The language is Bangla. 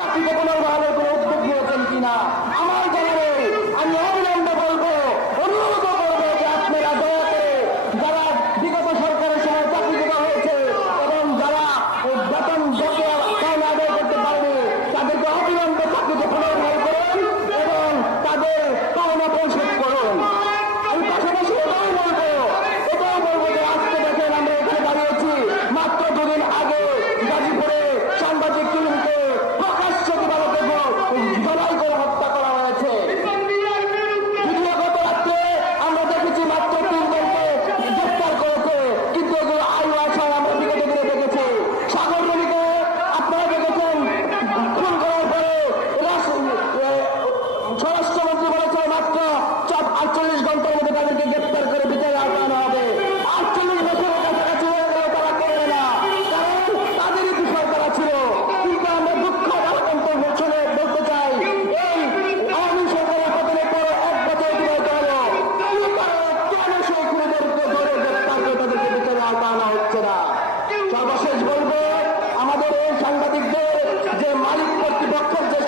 চাকরিতে পুনর্বহালের কোনো উদ্যোগ নিয়েছেন কিনা আমার জানা নেই। আমি অবিলম্বে বলবো, অনুরোধ করবো যে আপনারা দয়া করে যারা বিগত সরকারের সময় চাকরিতে হয়েছে এবং যারা বেতন বকেয়া পাওনা আদায় করতে পারেনি তাদেরকে অবিলম্বে চাকরিতে পুনর্বহাল করুন এবং তাদের পাওনা পরিশোধ করুন। আমি পাশাপাশি এটাও বলবো যে আজকে দেখেন আমরা এখানে দাঁড়িয়েছি, মাত্র দুদিন আগে গাজীপুরে সাংবাদিক টিমকে প্রকাশ্য দিবালোকে জবাই করে হত্যা করা হয়েছে। যদিও গত রাত্রে আমরা দেখেছি মাত্র 3 জনকে গ্রেফতার করেছে, কিন্তু এগুলো আইন আসায় আমরা বিগত দিনে দেখেছি। সাগর নদীকে আপনারা দেখেছেন খুন করার পরে স্বরাষ্ট্রমন্ত্রী বলেছে মাত্র 48 ঘন্টার মধ্যে তাদেরকে গ্রেফতার করে বিচারে আওতানো হবে। 48 বছরের কাছাকাছি হয়ে গেল, তারা করবে না, কারণ তাদেরই বিষয় তারা ছিল। কিন্তু আমরা দুঃখ আতঙ্ক শুনে বলতে চাই, এই আওয়ামী সরকারের পতনের পর 1 বছর অতিবাহিত হলো, কেন সেই খুনিদেরকে ধরে গ্রেফতার করে তাদেরকে বিচারে আওতানো হচ্ছে না? সর্বশেষ বলবো, আমাদের এই সাংবাদিকদের যে মালিক কর্তৃপক্ষের যে